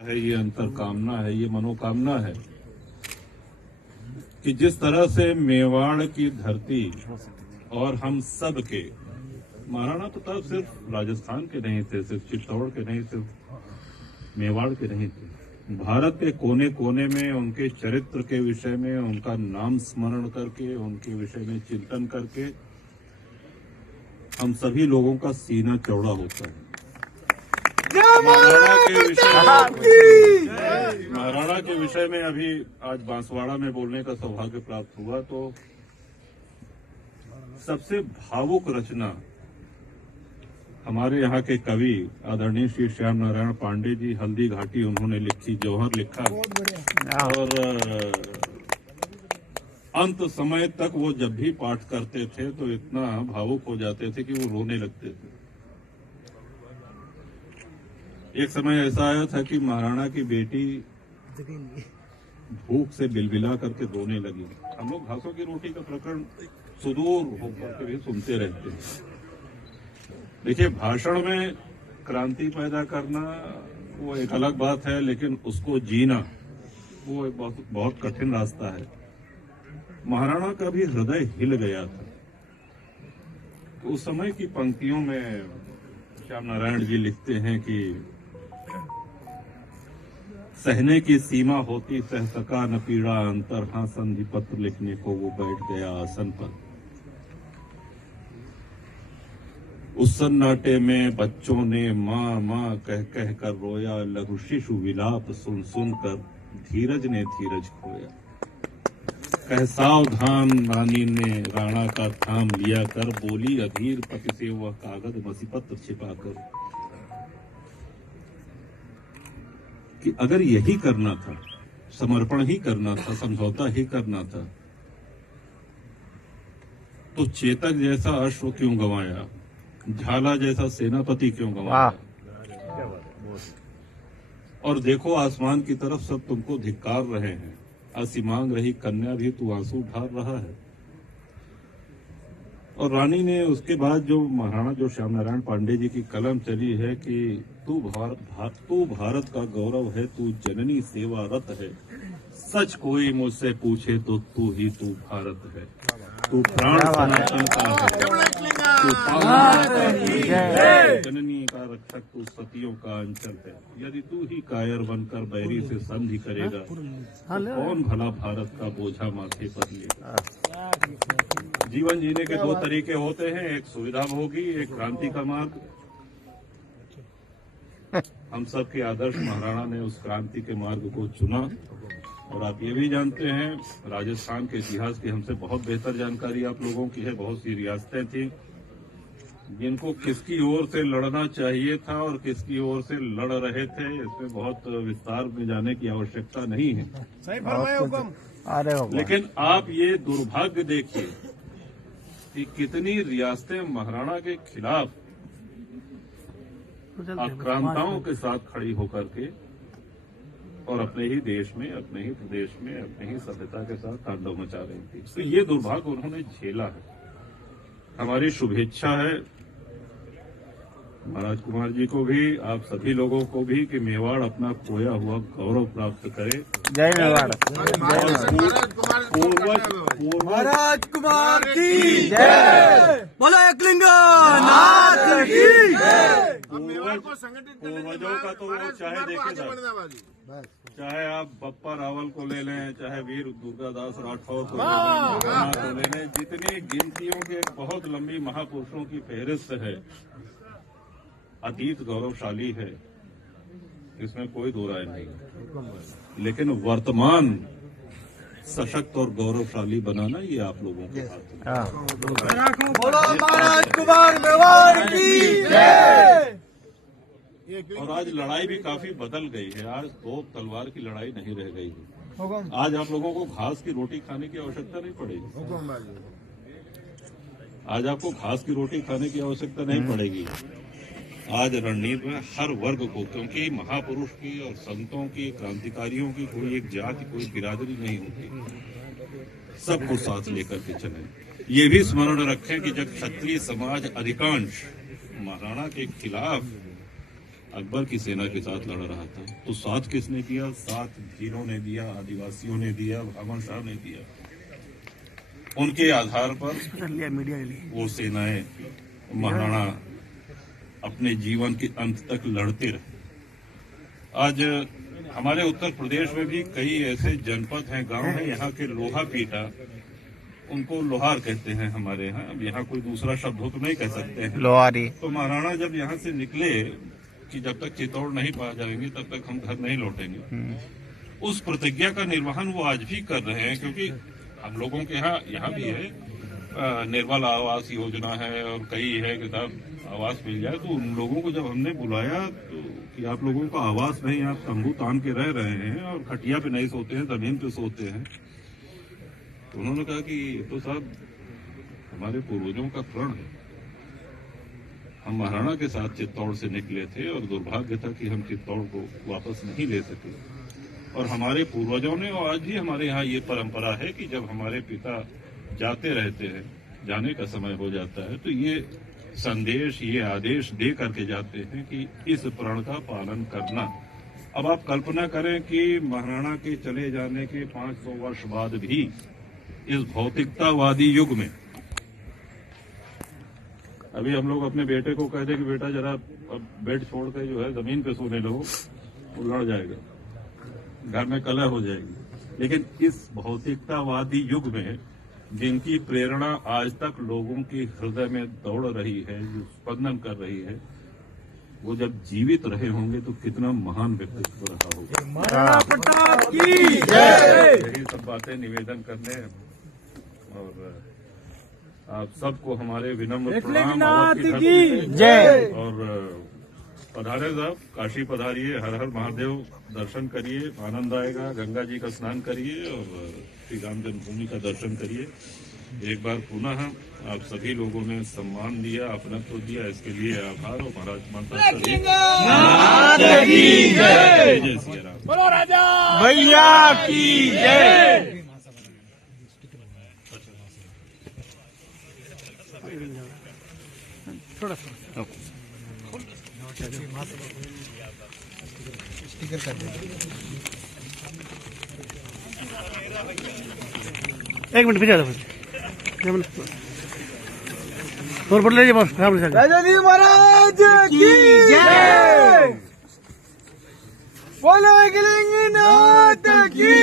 है, ये अंतरकामना है, ये मनोकामना है कि जिस तरह से मेवाड़ की धरती और हम सब के महाराणा प्रताप सिर्फ राजस्थान के नहीं थे, सिर्फ चित्तौड़ के नहीं, सिर्फ मेवाड़ के नहीं थे, भारत के कोने कोने में उनके चरित्र के विषय में, उनका नाम स्मरण करके, उनके विषय में चिंतन करके हम सभी लोगों का सीना चौड़ा होता है। महाराणा के विषय में अभी आज बांसवाड़ा में बोलने का सौभाग्य प्राप्त हुआ तो सबसे भावुक रचना हमारे यहाँ के कवि आदरणीय श्री श्याम नारायण पांडे जी हल्दी घाटी उन्होंने लिखी, जौहर लिखा और अंत समय तक वो जब भी पाठ करते थे तो इतना भावुक हो जाते थे कि वो रोने लगते थे। एक समय ऐसा आया था कि महाराणा की बेटी भूख से बिलबिला करके रोने लगी। हम लोग घासों की रोटी का प्रकरण सुदूर होकर के भी सुनते रहते हैं। देखिए, भाषण में क्रांति पैदा करना वो एक अलग बात है, लेकिन उसको जीना वो एक बहुत कठिन रास्ता है। महाराणा का भी हृदय हिल गया था। तो उस समय की पंक्तियों में श्याम नारायण जी लिखते हैं कि सहने की सीमा होती सह सका न पीड़ा अंतर, हाँ संधि पत्र लिखने को वो बैठ गया आसन पर। उस सन्नाटे में बच्चों ने माँ माँ कह कह कर रोया, लघु शिशु विलाप सुन सुन कर धीरज ने धीरज खोया। कह सावधान रानी ने राणा का थाम लिया कर, बोली अधीर पति से वह कागज मसीपत्र छिपा कर कि अगर यही करना था, समर्पण ही करना था, समझौता ही करना था, तो चेतक जैसा अश्व क्यों गंवाया, झाला जैसा सेनापति क्यों गंवाया। और देखो आसमान की तरफ सब तुमको धिक्कार रहे हैं, आसी मांग रही कन्या भी तू आंसू ढार रहा है। और रानी ने उसके बाद जो महाराणा जो श्याम नारायण पांडे जी की कलम चली है कि तू भारत का गौरव है, तू जननी सेवारत है, सच कोई मुझसे पूछे तो तू ही तू भारत है, तू प्राण सनातन का है, तू जननी का रक्षक, तू सतियों का अंचल है। यदि तू ही कायर बनकर बैरी से संधि करेगा तो कौन भला भारत का बोझा माथे पर लेगा। जीवन जीने के दो तरीके होते हैं, एक सुविधा भोगी, एक क्रांति का मार्ग। हम सब के आदर्श महाराणा ने उस क्रांति के मार्ग को चुना। और आप ये भी जानते हैं, राजस्थान के इतिहास की हमसे बहुत बेहतर जानकारी आप लोगों की है। बहुत सी रियासतें थी जिनको किसकी ओर से लड़ना चाहिए था और किसकी ओर से लड़ रहे थे, इसमें बहुत विस्तार में जाने की आवश्यकता नहीं है। सही फरमाया हुक्म। लेकिन आप ये दुर्भाग्य देखिए कि कितनी रियासतें महाराणा के खिलाफ आक्रांताओं के साथ खड़ी होकर के और अपने ही देश में, अपने ही प्रदेश में, अपने ही सभ्यता के साथ तांडव मचा रही थी। तो ये दुर्भाग्य उन्होंने झेला है। हमारी शुभेच्छा है महाराज कुमार जी को भी, आप सभी लोगों को भी, कि मेवाड़ अपना खोया हुआ गौरव प्राप्त करे। जय मेवाड़। महाराज कुमार की जय। बोलो एकलिंगा नाथ की जय। पूर्वजों का तो वो चाहे देखे, चाहे आप बप्पा रावल को ले लें, चाहे वीर दुर्गादास राठौर को ले लें, जितनी गिनतियों के बहुत लंबी महापुरुषों की फहरिस्त है। अतीत गौरवशाली है, इसमें कोई दो राय नहीं, लेकिन वर्तमान सशक्त और गौरवशाली बनाना ये आप लोगों के हाथ में। बोलो महाराज कुमार मेवाड़ की जय। और आज लड़ाई भी काफी बदल गई है। आज तोप तलवार की लड़ाई नहीं रह गई है। आज आप लोगों को घास की रोटी खाने की आवश्यकता नहीं पड़ेगी। आज आपको घास की रोटी खाने की आवश्यकता नहीं पड़ेगी। आज रणनीति में हर वर्ग को, क्योंकि महापुरुष की और संतों की, क्रांतिकारियों की कोई एक जाति, कोई बिरादरी नहीं होती, सबको साथ लेकर के चलें। ये भी स्मरण रखें कि जब क्षत्रिय समाज अधिकांश महाराणा के खिलाफ अकबर की सेना के साथ लड़ रहा था, तो साथ किसने दिया? साथ भीलों ने दिया, आदिवासियों ने दिया, ब्राह्मण शाह ने दिया। उनके आधार पर वो सेनाएं, महाराणा अपने जीवन के अंत तक लड़ते रहे। आज हमारे उत्तर प्रदेश में भी कई ऐसे जनपद हैं, गांव हैं, यहाँ के लोहा पीटा, उनको लोहार कहते हैं हमारे यहाँ। अब यहाँ कोई दूसरा शब्द हो तो नहीं कह सकते हैं, लोहारी। तो महाराणा जब यहाँ से निकले कि जब तक चित्तौड़ नहीं पा जाएंगे तब तक हम घर नहीं लौटेंगे, उस प्रतिज्ञा का निर्वहन वो आज भी कर रहे हैं। क्योंकि हम लोगों के यहाँ भी है, निर्मल आवास योजना है और कई है कि साहब आवास मिल जाए। तो उन लोगों को जब हमने बुलाया तो कि आप लोगों का आवास नहीं, आप तंबू तान के रह रहे हैं और खटिया पे नहीं सोते हैं, जमीन पे सोते हैं, तो उन्होंने कहा कि तो साहब हमारे पूर्वजों का प्रण है, हम महाराणा के साथ चित्तौड़ से निकले थे और दुर्भाग्य था कि हम चित्तौड़ को वापस नहीं ले सके। और हमारे पूर्वजों ने, और आज भी हमारे यहाँ ये परंपरा है कि जब हमारे पिता जाते रहते हैं, जाने का समय हो जाता है, तो ये संदेश, ये आदेश दे करके जाते हैं कि इस प्रण का पालन करना। अब आप कल्पना करें कि महाराणा के चले जाने के 500 वर्ष बाद भी इस भौतिकतावादी युग में अभी हम लोग अपने बेटे को कह दें कि बेटा जरा अब बेड छोड़ के जो है जमीन पे सोने लगो, वो लड़ जाएगा, घर में कलह हो जाएगी। लेकिन इस भौतिकतावादी युग में जिनकी प्रेरणा आज तक लोगों के हृदय में दौड़ रही है, जो स्पंदन कर रही है, वो जब जीवित रहे होंगे तो कितना महान व्यक्तित्व रहा होगा। महाराणा प्रताप की जय। यही सब बातें निवेदन करने और आप सबको हमारे विनम्र प्रणाम की जय। और पधारे साहब, काशी पधारिए, हर हर महादेव दर्शन करिए, आनंद आएगा। गंगा जी का स्नान करिए और श्री राम जन्मभूमि का दर्शन करिए। एक बार पुनः आप सभी लोगों ने सम्मान दिया, अपनत्व दिया, इसके लिए आभार। और महाराज माता जय जय श्री राम। बोलो राजा भैया की जय। थोड़ा स्टिकर कर दे। 1 मिनट पीछे और बोल लीजिए राजा जी महाराज की जय। बोलो नाथ की।